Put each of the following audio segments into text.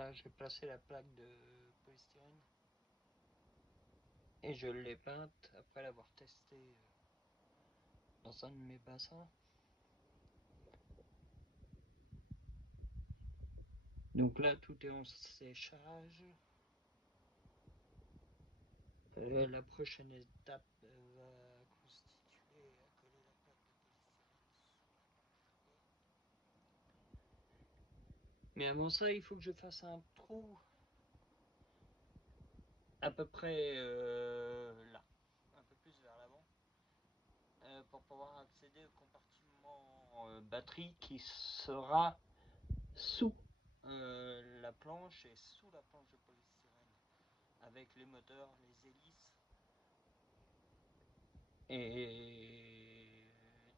Voilà, j'ai placé la plaque de polystyrène et je l'ai peinte après l'avoir testé dans un de mes bassins. Donc là, tout est en séchage. La prochaine étape va constituer à coller la plaque de polystyrène sous la planche de bois. Mais avant ça, il faut que je fasse un trou à peu près là, un peu plus vers l'avant, pour pouvoir accéder au compartiment batterie qui sera sous la planche et sous la planche de polystyrène, avec les moteurs, les hélices et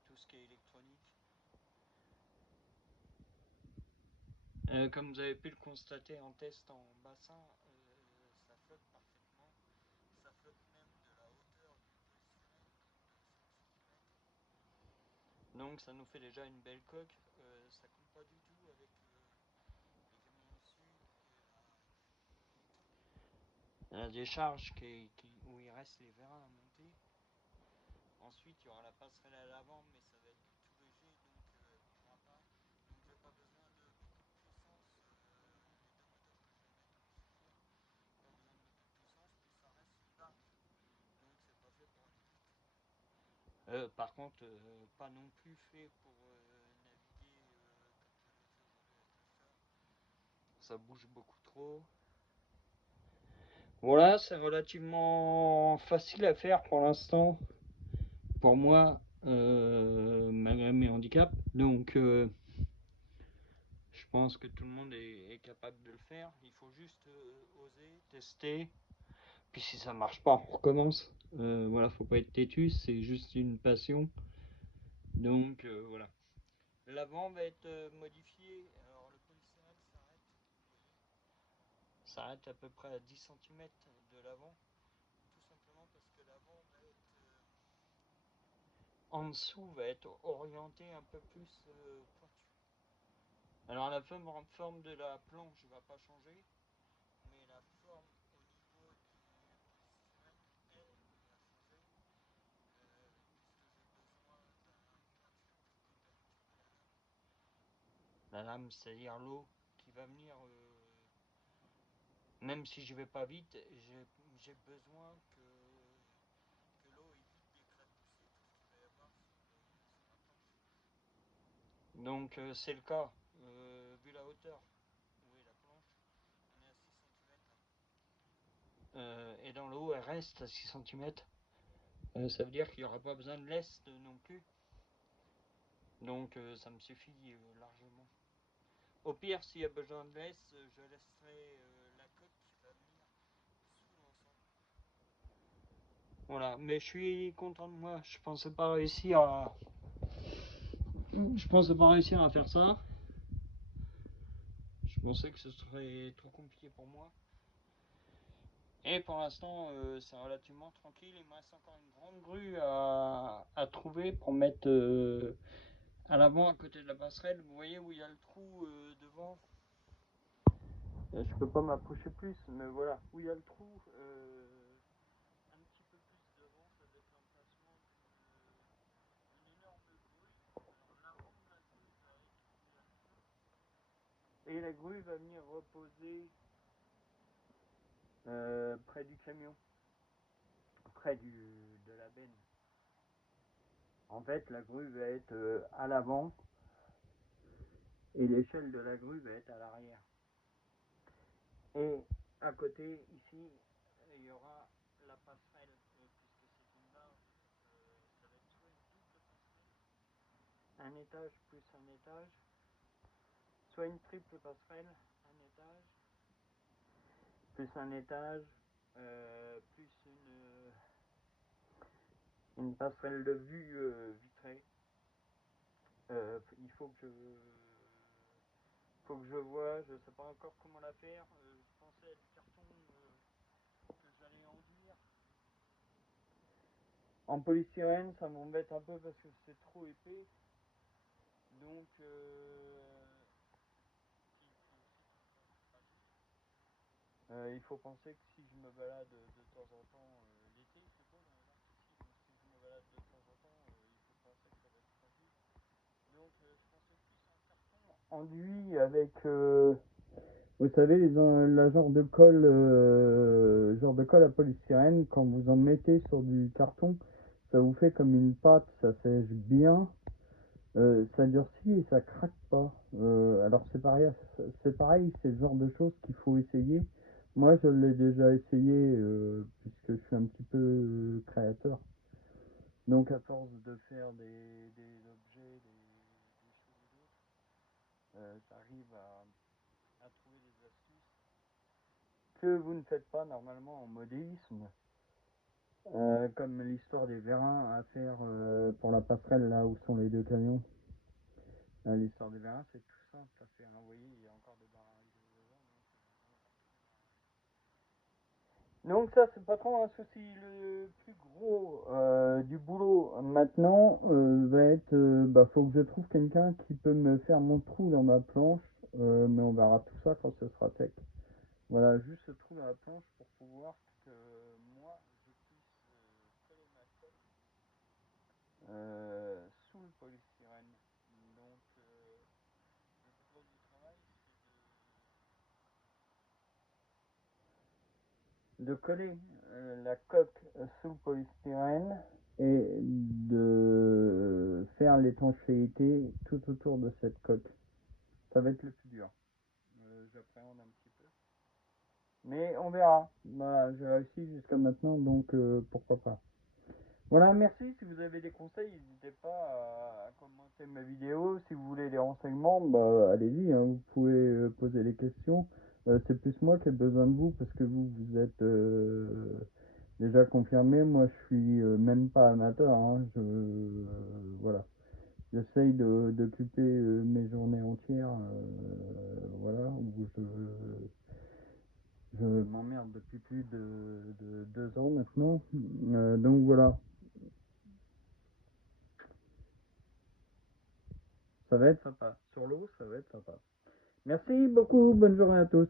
tout ce qui est électronique. Comme vous avez pu le constater en test en bassin, ça flotte parfaitement. Ça flotte même de la hauteur du polystyrène de 5 cm. Donc ça nous fait déjà une belle coque. Ça coule pas du tout avec les camions dessus et la décharge où il reste les vérins à monter. Ensuite il y aura la passerelle à l'avant, mais ça va être du tout léger, donc elle ne bougera pas. Donc j'ai pas besoin de beaucoup de puissance. Les deux moteurs que je vais mettre en arrière, pas besoin de beaucoup de puissance, puis ça reste une barge. Donc c'est pas fait pour aller vite. Par contre, pas non plus fait pour naviguer comme je l'ai fait aujourd'hui avec le phare. Ça bouge beaucoup trop. Voilà, c'est relativement facile à faire pour l'instant, pour moi, malgré mes handicaps. Donc, je pense que tout le monde est capable de le faire. Il faut juste oser, tester. Puis si ça marche pas, on recommence. Voilà, faut pas être têtu, c'est juste une passion. Donc, voilà. L'avant va être modifié. Alors, le polystyrène s'arrête, vous voyez, s'arrête à peu près à 10 cm de l'avant. Tout simplement parce que l'avant va être en dessous, va être orienté un peu plus pointu. Alors la forme de la planche ne va pas changer, mais la forme au niveau du polystyrène, elle va changer, puisque j'ai besoin d'un pointu pour coperniquer la lame. La lame, c'est-à-dire l'eau qui va venir, même si je vais pas vite, j'ai besoin que l'eau évite d'éclabousser tout ce qu'il va y avoir sur la planche. Donc c'est le cas, vu la hauteur où est la planche, on est à 6 cm. Et dans l'eau, elle reste à 6 cm. Ça veut dire qu'il n'y aura pas besoin de lest non plus. Donc ça me suffit largement. Au pire, s'il y a besoin de lest, je laisserai la coque qui va venir sous l'ensemble. Voilà, mais je suis content de moi. Je pensais pas réussir à faire ça. Je pensais que ce serait trop compliqué pour moi. Et pour l'instant, c'est relativement tranquille. Il me reste encore une grande grue à trouver pour mettre à l'avant, à côté de la passerelle. Vous voyez où il y a le trou devant. Je peux pas m'approcher plus, mais voilà, où il y a le trou, un petit peu plus devant, ça va être l'emplacement d'une énorme grue. Alors l'avant de la grue va être où il y a le feu, et la grue va venir reposer près du camion, près de la benne. En fait, la grue va être à l'avant et l'échelle de la grue va être à l'arrière. Et à côté, ici, il y aura la passerelle, puisque c'est une barge, ça va être soit une double passerelle, un étage plus un étage, soit une triple passerelle, un étage, plus un étage, plus une passerelle de vue vitrée. Il faut que je vois, je sais pas encore comment la faire. Je pensais à du carton que j'allais enduire en polystyrène. Ça m'embête un peu parce que c'est trop épais, donc puis c'est fragile. Il faut penser que si je me balade de temps en temps, l'été il fait beau dans les Alpes ici, donc si je me balade de temps en temps, il faut penser que ça va être fragile. Donc je pensais plus à un carton enduit avec, vous savez, la genre de colle à polystyrène, quand vous en mettez sur du carton, ça vous fait comme une pâte, ça sèche bien. Ça durcit et ça craque pas. Alors c'est pareil, c'est le genre de choses qu'il faut essayer. Moi, je l'ai déjà essayé puisque je suis un petit peu créateur. Donc, à force de faire des objets, des choses et d'autres, j'arrive à trouver des astuces que vous ne faites pas normalement en modélisme. Comme l'histoire des vérins à faire pour la passerelle là où sont les deux camions. L'histoire des vérins, c'est tout simple à faire. Envoyer, il y a encore des barrages dedans. Donc ça, c'est pas trop un souci. Le plus gros du boulot maintenant va être, faut que je trouve quelqu'un qui peut me faire mon trou dans ma planche, mais on verra tout ça quand ce sera sec. Voilà, juste ce trou dans la planche pour pouvoir que moi, je puisse coller ma coque sous le polystyrène. Donc, le gros du travail, c'est de coller la coque sous le polystyrène et de faire l'étanchéité tout autour de cette coque. Ça va être le plus dur. J'appréhende un petit peu. Mais on verra. Voilà, j'ai réussi jusqu'à maintenant, donc pourquoi pas. Voilà, merci. Si vous avez des conseils, n'hésitez pas à commenter ma vidéo. Si vous voulez des renseignements, allez-y, hein, vous pouvez poser les questions. C'est plus moi qui ai besoin de vous parce que vous êtes déjà confirmé. Moi, je suis même pas amateur. Hein, voilà. J'essaye d'occuper mes journées entières. Voilà, où je m'emmerde depuis plus de 2 ans maintenant. Donc voilà. Ça va être sympa. Sur l'eau, ça va être sympa. Merci beaucoup. Bonne journée à tous.